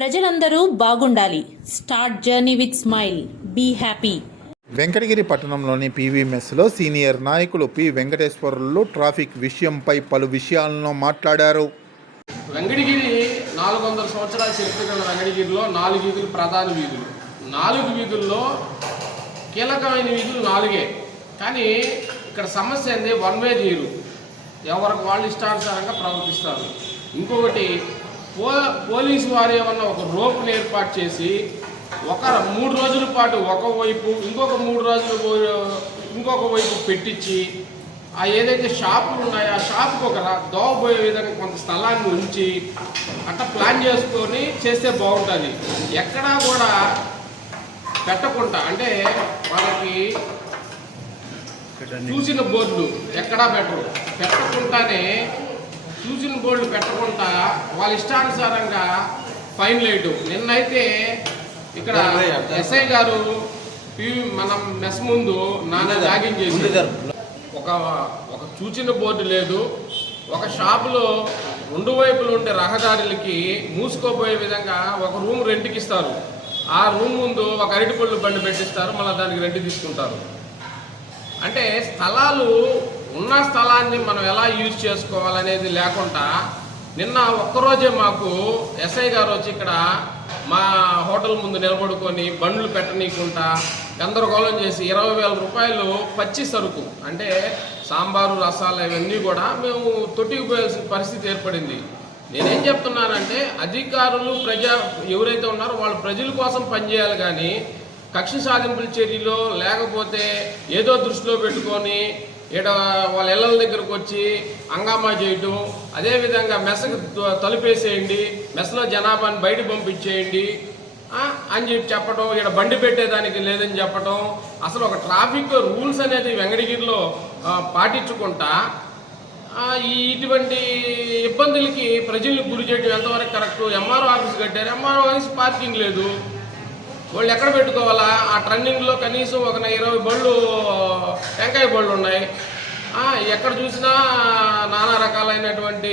ప్రజలందరూ బాగుండాలి. Start journey with smile be happy Venkatagiri పట్టణంలోని పీవీ మెస్లో సీనియర్ నాయకులు పి. వెంకటేశ్వరులు ట్రాఫిక్ విషయంపై పలు విషయాలను మాట్లాడారు. వెంకటగిరి నాలుగు వందల సంవత్సరాల చరిత్ర గల వెంకటగిరిలో నాలుగు వీధులు ప్రధాన వీధులు. నాలుగు వీధుల్లో కీలకమైన వీధులు నాలుగే. కానీ ఇక్కడ సమస్య ఏంది? వన్ వే తీరు ఎవరికి వాళ్ళు ఇష్టానుసారంగా ప్రవర్తిస్తారు. ఇంకొకటి పో పోలీసు వారు ఏమన్నా ఒక రోప్ని ఏర్పాటు చేసి ఒక మూడు రోజుల పాటు ఒక వైపు ఇంకొక మూడు రోజులు ఇంకొక వైపు పెట్టించి ఆ ఏదైతే షాపులు ఉన్నాయో ఆ షాపుకి ఒక రా- దోవ పోయే విధంగా కొంత స్థలాన్ని ఉంచి అట్లా ప్లాన్ చేసుకొని చేస్తే బాగుంటుంది. ఎక్కడా కూడా పెట్టకుండా అంటే వాళ్ళకి చూసిన బోర్డులు ఎక్కడా పెట్టరు. పెట్టకుండానే చూసిన బోర్డులు పెట్టకుండా వాళ్ళ ఇష్టానుసారంగా ఫైన్ వేయటం నిన్నైతే ఇక్కడ ఎస్ఐ గారు మనం మెస్ ముందు నాన్న జాగింగ్ చేసి ఒక ఒక చూచిన బోర్డు లేదు. ఒక షాపులో రెండు వైపులు ఉండే రహదారులకి మూసుకోపోయే విధంగా ఒక రూమ్ రెంట్కి ఇస్తారు. ఆ రూమ్ ముందు ఒక అరటిపళ్ళు బండి పెట్టిస్తారు. మళ్ళీ దానికి రెంట్ తీసుకుంటారు. అంటే స్థలాలు ఉన్న స్థలాన్ని మనం ఎలా యూజ్ చేసుకోవాలనేది లేకుండా నిన్న ఒక్కరోజే మాకు ఎస్ఐ గారు వచ్చి ఇక్కడ మా హోటల్ ముందు నిలబడుకొని బండ్లు పెట్టనీయకుండా గందరగోళం చేసి ఇరవై వేల రూపాయలు పచ్చి సరుకు అంటే సాంబారు రసాలు ఇవన్నీ కూడా మేము తొట్టిపోయాల్సిన పరిస్థితి ఏర్పడింది. నేనేం చెప్తున్నానంటే అధికారులు ప్రజా ఎవరైతే ఉన్నారో వాళ్ళు ప్రజల కోసం పనిచేయాలి కానీ కక్ష సాధింపుల చర్యలో లేకపోతే ఏదో దృష్టిలో పెట్టుకొని ఈడ వాళ్ళ ఇళ్ళ దగ్గరకు వచ్చి హంగామా చేయటం అదేవిధంగా మెస్కి తలుపేసేయండి మెస్లో జనాభాని బయట పంపించేయండి అని చెప్పి చెప్పటం ఇక్కడ బండి పెట్టేదానికి లేదని చెప్పటం అసలు ఒక ట్రాఫిక్ రూల్స్ అనేది వెంగడగిరిలో పాటించుకుంటా ఈ ఇటువంటి ఇబ్బందులకి ప్రజలకు గురి చేయడం ఎంతవరకు correct? M R O office కట్టారు. M R O office parking లేదు. వాళ్ళు ఎక్కడ పెట్టుకోవాలా? ఆ ట్రన్నింగ్లో కనీసం ఒక ఇరవై బళ్ళు టెంకాయ బళ్ళు ఉన్నాయి. ఎక్కడ చూసినా నానా రకాలైనటువంటి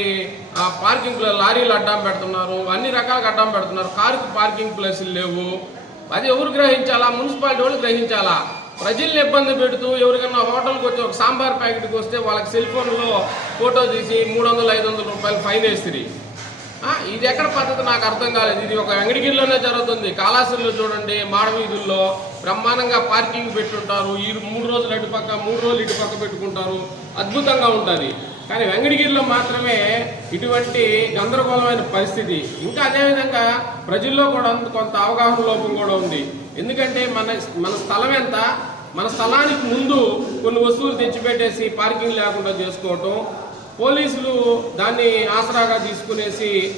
ఆ, పార్కింగ్ ప్లే- లారీలు అడ్డం పెడుతున్నారు. అన్ని రకాలుగా అడ్డం పెడుతున్నారు. కారుకు పార్కింగ్ ప్లేసులు లేవు. అది ఎవరు గ్రహించాలా? మున్సిపాలిటీ వాళ్ళు గ్రహించాలా? ప్రజల్ని ఇబ్బంది పెడుతూ ఎవరికైనా హోటల్కి వచ్చి ఒక సాంబార్ ప్యాకెట్కి వస్తే వాళ్ళకి సెల్ ఫోన్లో ఫోటో తీసి మూడు వందలు ఐదు వందల రూపాయలు ఫైన్ వేస్తుంది ఇది ఎక్కడ పద్ధతి నాకు అర్థం కాలేదు. ఇది ఒక వెంగడిగిరిలోనే జరుగుతుంది. కాళాసుల్లో చూడండి మాడవీధుల్లో బ్రహ్మాండంగా పార్కింగ్ పెట్టుంటారు. ఈ మూడు రోజులు అటు పక్క మూడు రోజులు ఇటు పక్క పెట్టుకుంటారు. అద్భుతంగా ఉంటుంది. కానీ వెంగడిగిరిలో మాత్రమే ఇటువంటి గందరగోళమైన పరిస్థితి. ఇంకా అదేవిధంగా ప్రజల్లో కూడా అంత కొంత అవగాహన లోపం కూడా ఉంది. ఎందుకంటే మన మన స్థలం ఎంత? మన స్థలానికి ముందు కొన్ని వస్తువులు తెచ్చిపెట్టేసి పార్కింగ్ లేకుండా చేసుకోవటం పోలీసులు దాన్ని ఆసరాగా తీసుకునేసి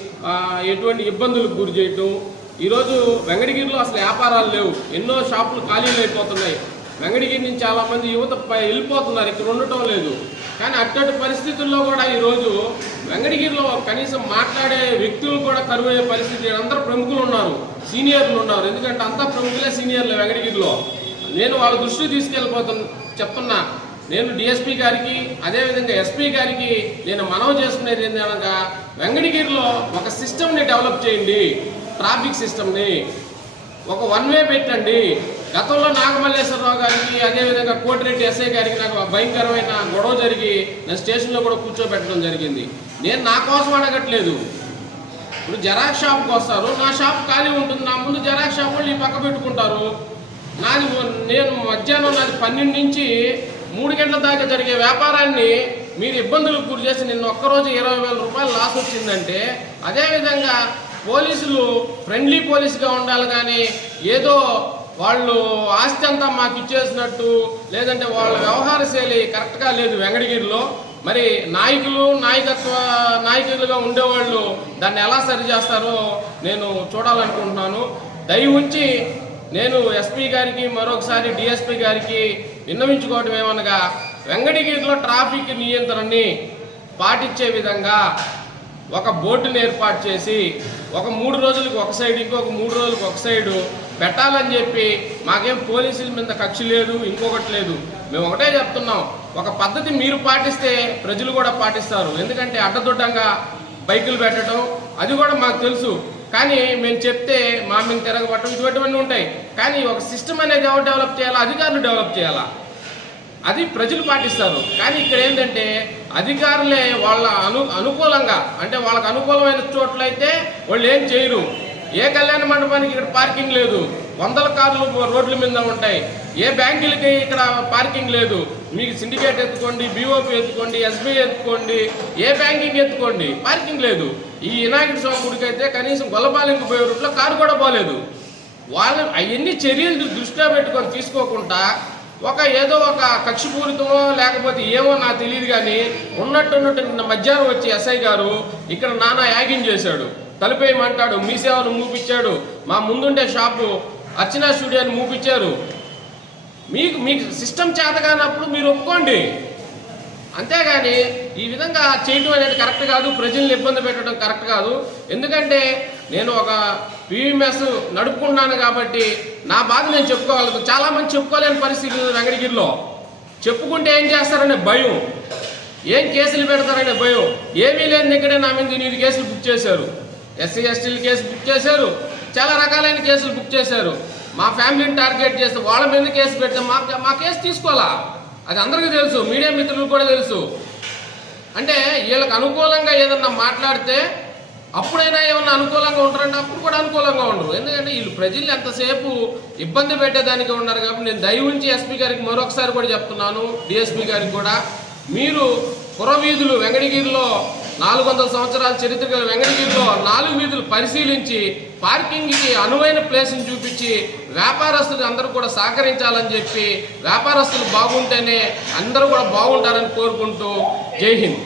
ఎటువంటి ఇబ్బందులకు గురి చేయటం. ఈరోజు వెంకటగిరిలో అసలు వ్యాపారాలు లేవు. ఎన్నో షాపులు ఖాళీలు అయిపోతున్నాయి. వెంకటగిరి నుంచి చాలా మంది యువత వెళ్ళిపోతున్నారు. ఇక్కడ ఉండటం లేదు. కానీ అట్టటి పరిస్థితుల్లో కూడా ఈరోజు వెంకటగిరిలో కనీసం మాట్లాడే వ్యక్తులు కూడా కరువయ్యే పరిస్థితి అందరూ ప్రముఖులు ఉన్నారు. సీనియర్లు ఉన్నారు. ఎందుకంటే అంతా ప్రముఖులే సీనియర్లు వెంకటగిరిలో. నేను వాళ్ళ దృష్టికి తీసుకెళ్ళిపోతున్నా చెప్తున్నా. నేను డిఎస్పీ గారికి అదేవిధంగా ఎస్పీ గారికి నేను మనవి చేసుకునేది ఏంటనగా వెంకటగిరిలో ఒక సిస్టమ్ని డెవలప్ చేయండి ట్రాఫిక్ సిస్టమ్ని. ఒక వన్ వే పెట్టండి. గతంలో నాగమల్లేశ్వరరావు గారికి అదేవిధంగా కోటిరెడ్డి ఎస్ఐ గారికి నాకు భయంకరమైన గొడవ జరిగి నేను స్టేషన్లో కూడా కూర్చోబెట్టడం జరిగింది. నేను నా కోసం అడగట్లేదు. ఇప్పుడు జెరాక్స్ షాప్కి వస్తారు. నా షాప్ ఖాళీ ఉంటుంది. నా ముందు జెరాక్స్ షాప్ వాళ్ళు ఈ పక్క పెట్టుకుంటారు. నాది నేను మధ్యాహ్నం నాది పన్నెండు నుంచి మూడు గంటల దాకా జరిగే వ్యాపారాన్ని మీరు ఇబ్బందులకు గురి చేసి నిన్న ఒక్కరోజు ఇరవై వేల రూపాయలు లాస్ వచ్చిందంటే అదేవిధంగా పోలీసులు ఫ్రెండ్లీ పోలీసుగా ఉండాలి కానీ ఏదో వాళ్ళు ఆస్తి అంతా మాకు ఇచ్చేసినట్టు లేదంటే వాళ్ళ వ్యవహార శైలి కరెక్ట్గా లేదు వెంకటగిరిలో. మరి నాయకులు నాయకత్వ నాయకులుగా ఉండేవాళ్ళు దాన్ని ఎలా సరిచేస్తారో నేను చూడాలనుకుంటున్నాను. దయ ఉంచి నేను ఎస్పీ గారికి మరొకసారి డిఎస్పీ గారికి విన్నవించుకోవటం ఏమనగా వెంకటగిరిలో ట్రాఫిక్ నియంత్రణని పాటించే విధంగా ఒక బోర్డుని ఏర్పాటు చేసి ఒక మూడు రోజులకు ఒక సైడ్ ఇంకొక మూడు రోజులకు ఒక సైడు పెట్టాలని చెప్పి మాకేం పోలీసుల మీద కక్ష లేదు ఇంకొకటి లేదు. మేము ఒకటే చెప్తున్నాం ఒక పద్ధతి మీరు పాటిస్తే ప్రజలు కూడా పాటిస్తారు. ఎందుకంటే అడ్డదొడ్డంగా బైకులు పెట్టడం అది కూడా మాకు తెలుసు. కానీ మేము చెప్తే మా మీద తిరగబట్టం ఇటువంటివన్నీ ఉంటాయి. కానీ ఒక సిస్టమ్ అనేది ఎవరు డెవలప్ చేయాలా? అధికారులు డెవలప్ చేయాలా? అది ప్రజలు పాటిస్తారు. కానీ ఇక్కడ ఏంటంటే అధికారులే వాళ్ళ అను అనుకూలంగా అంటే వాళ్ళకు అనుకూలమైన చోట్లయితే వాళ్ళు ఏం చేయరు. ఏ కళ్యాణ మండపానికి ఇక్కడ పార్కింగ్ లేదు. వందల కార్లు రోడ్ల మీద ఉంటాయి. ఏ బ్యాంకులకి ఇక్కడ పార్కింగ్ లేదు. మీకు సిండికేట్ ఎత్తుకోండి బీఓపీ ఎత్తుకోండి ఎస్బీఐ ఎత్తుకోండి ఏ బ్యాంకింగ్ ఎత్తుకోండి పార్కింగ్ లేదు. ఈ వినాయకుడి స్వామి గుడికి అయితే కనీసం గొల్లపాలెంకి పోయే రూట్లో కారు కూడా పోలేదు. వాళ్ళు అవన్నీ చర్యలు దృష్టిలో పెట్టుకొని తీసుకోకుండా ఒక ఏదో ఒక కక్షపూరితమో లేకపోతే ఏమో నాకు తెలియదు కానీ ఉన్నట్టున్నట్టు నిన్న మధ్యాహ్నం వచ్చి ఎస్ఐ గారు ఇక్కడ నానా యాగింగ్ చేశాడు. తలిపేయమంటాడు మీ సేవను మూపించాడు మా ముందుండే షాపు అర్చనా స్టూడియోని మూపించారు మీకు మీకు సిస్టమ్ చేత కానప్పుడు మీరు ఒప్పుకోండి. అంతేగాని ఈ విధంగా చేయడం అనేది కరెక్ట్ కాదు ప్రజల్ని ఇబ్బంది పెట్టడం కరెక్ట్ కాదు. ఎందుకంటే నేను ఒక పీవీఎంఎస్ నడుపుకున్నాను కాబట్టి నా బాధ నేను చెప్పుకోగలదు చాలా మంది చెప్పుకోలేని పరిస్థితి రంగడిగిరిలో. చెప్పుకుంటే ఏం చేస్తారనే భయం. ఏం కేసులు పెడతారనే భయం. ఏమీ లేని దగ్గరే నా మీద ఎనిమిది కేసులు బుక్ చేశారు. ఎస్సీ ఎస్టీలు కేసు బుక్ చేశారు. చాలా రకాలైన కేసులు బుక్ చేశారు. మా ఫ్యామిలీని టార్గెట్ చేస్తే వాళ్ళ మీద కేసు పెడితే మా మా కేసు తీసుకోవాలా? అది అందరికీ తెలుసు మీడియా మిత్రులకు కూడా తెలుసు. అంటే వీళ్ళకి అనుకూలంగా ఏదన్నా మాట్లాడితే అప్పుడైనా ఏమన్నా అనుకూలంగా ఉంటారంటే అప్పుడు కూడా అనుకూలంగా ఉండరు. ఎందుకంటే వీళ్ళు ప్రజలు ఎంతసేపు ఇబ్బంది పెట్టేదానికి ఉన్నారు కాబట్టి నేను దయవుంచి ఎస్పీ గారికి మరొకసారి కూడా చెప్తున్నాను డిఎస్పీ గారికి కూడా. మీరు పురవీధులు వెంకటగిరిలో నాలుగు వందల సంవత్సరాల చరిత్ర గల వెంకటగిరిలో నాలుగు వీధులు పరిశీలించి పార్కింగ్కి అనువైన ప్లేస్ని చూపించి వ్యాపారస్తులు అందరూ కూడా సహకరించాలని చెప్పి వ్యాపారస్తులు బాగుంటేనే అందరూ కూడా బాగుంటారని కోరుకుంటూ జై హింద్.